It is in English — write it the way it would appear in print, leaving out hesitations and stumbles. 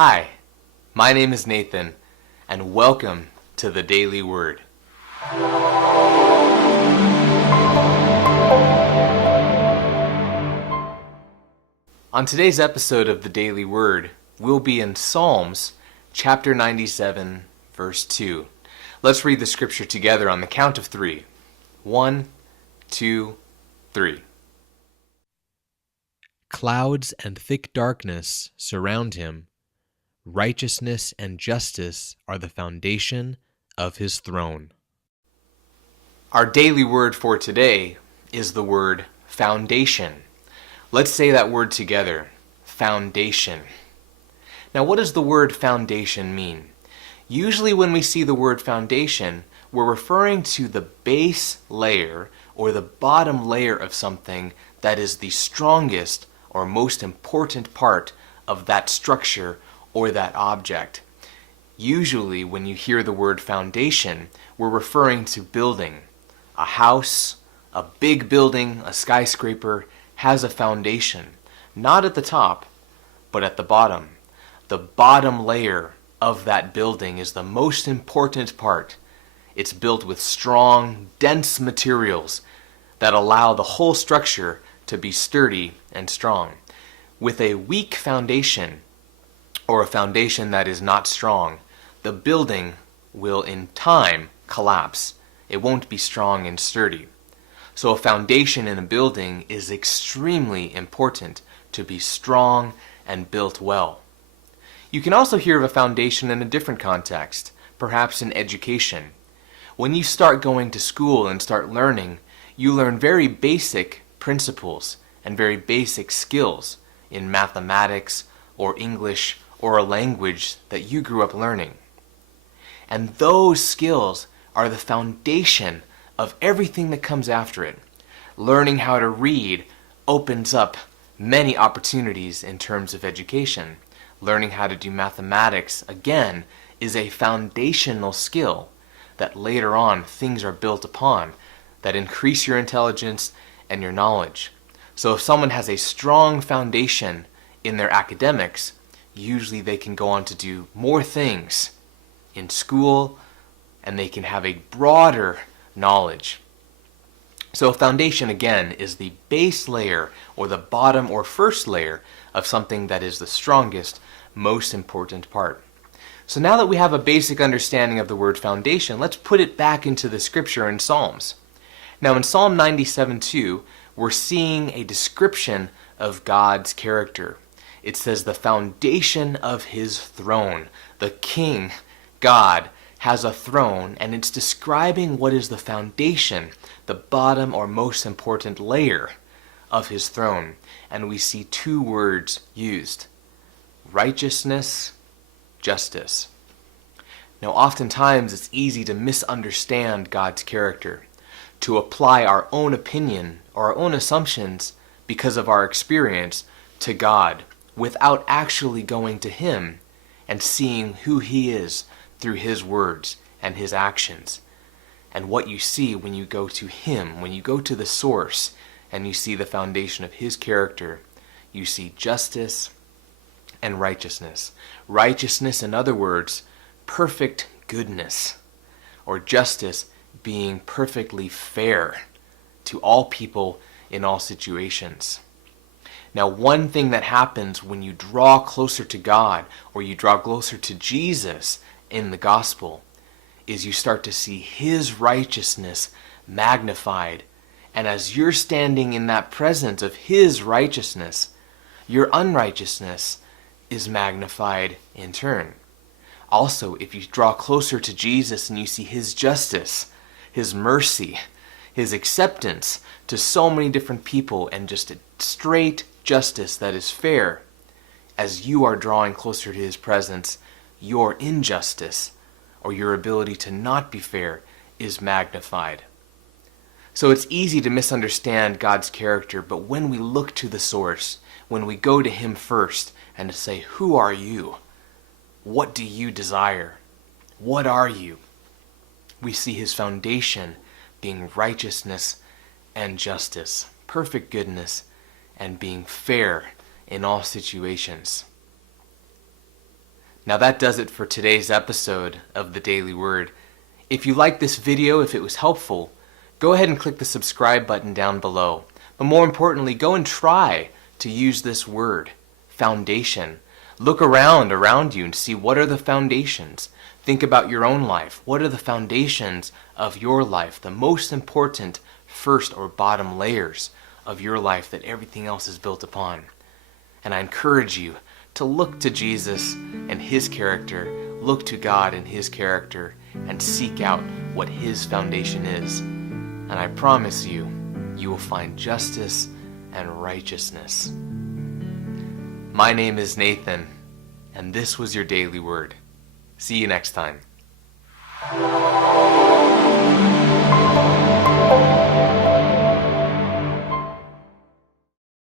Hi, my name is Nathan, and welcome to the Daily Word. On today's episode of the Daily Word, we'll be in Psalms chapter 97, verse 2. Let's read the scripture together on the count of three. 1, 2, 3. Clouds and thick darkness surround him. Righteousness and justice are the foundation of his throne. Our daily word for today is the word foundation. Let's say that word together. Foundation. Now, what does the word foundation mean? Usually when we see the word foundation, we're referring to the base layer or the bottom layer of something that is the strongest or most important part of that structure or that object. Usually when you hear the word foundation, we're referring to building. A house, a big building, a skyscraper has a foundation, not at the top, but at the bottom. The bottom layer of that building is the most important part. It's built with strong, dense materials that allow the whole structure to be sturdy and strong. With a weak foundation, or a foundation that is not strong, the building will in time collapse. It won't be strong and sturdy. So a foundation in a building is extremely important to be strong and built well. You can also hear of a foundation in a different context, perhaps in education. When you start going to school and start learning, you learn very basic principles and very basic skills in mathematics or English or a language that you grew up learning. And those skills are the foundation of everything that comes after it. Learning how to read opens up many opportunities in terms of education. Learning how to do mathematics, again, is a foundational skill that later on things are built upon that increase your intelligence and your knowledge. So if someone has a strong foundation in their academics, usually they can go on to do more things in school and they can have a broader knowledge. So a foundation, again, is the base layer or the bottom or first layer of something that is the strongest, most important part. So now that we have a basic understanding of the word foundation, let's put it back into the scripture in Psalms. Now in Psalm 97:2, we're seeing a description of God's character. It says the foundation of his throne. The king, God, has a throne, and it's describing what is the foundation, the bottom or most important layer of his throne. And we see two words used: righteousness, justice. Now, oftentimes it's easy to misunderstand God's character, to apply our own opinion or our own assumptions because of our experience to God without actually going to him and seeing who he is through his words and his actions. And what you see when you go to him, when you go to the source and you see the foundation of his character, you see justice and righteousness. Righteousness, in other words, perfect goodness, or justice being perfectly fair to all people in all situations. Now, one thing that happens when you draw closer to God or you draw closer to Jesus in the gospel is you start to see his righteousness magnified. And as you're standing in that presence of his righteousness, your unrighteousness is magnified in turn. Also, if you draw closer to Jesus and you see his justice, his mercy, his acceptance to so many different people, and just a straight justice that is fair, as you are drawing closer to his presence, your injustice or your ability to not be fair is magnified. So it's easy to misunderstand God's character, but when we look to the source, when we go to him first and to say, who are you? What do you desire? What are you? We see his foundation being righteousness and justice, perfect goodness, and being fair in all situations. Now that does it for today's episode of the Daily Word. If you liked this video, if it was helpful, go ahead and click the subscribe button down below. But more importantly, go and try to use this word, foundation. Look around you and see what are the foundations. Think about your own life. What are the foundations of your life? The most important first or bottom layers of your life that everything else is built upon. And I encourage you to look to Jesus and His character, look to God and His character, and seek out what His foundation is. And I promise you, you will find justice and righteousness. My name is Nathan, and this was your Daily Word. See you next time.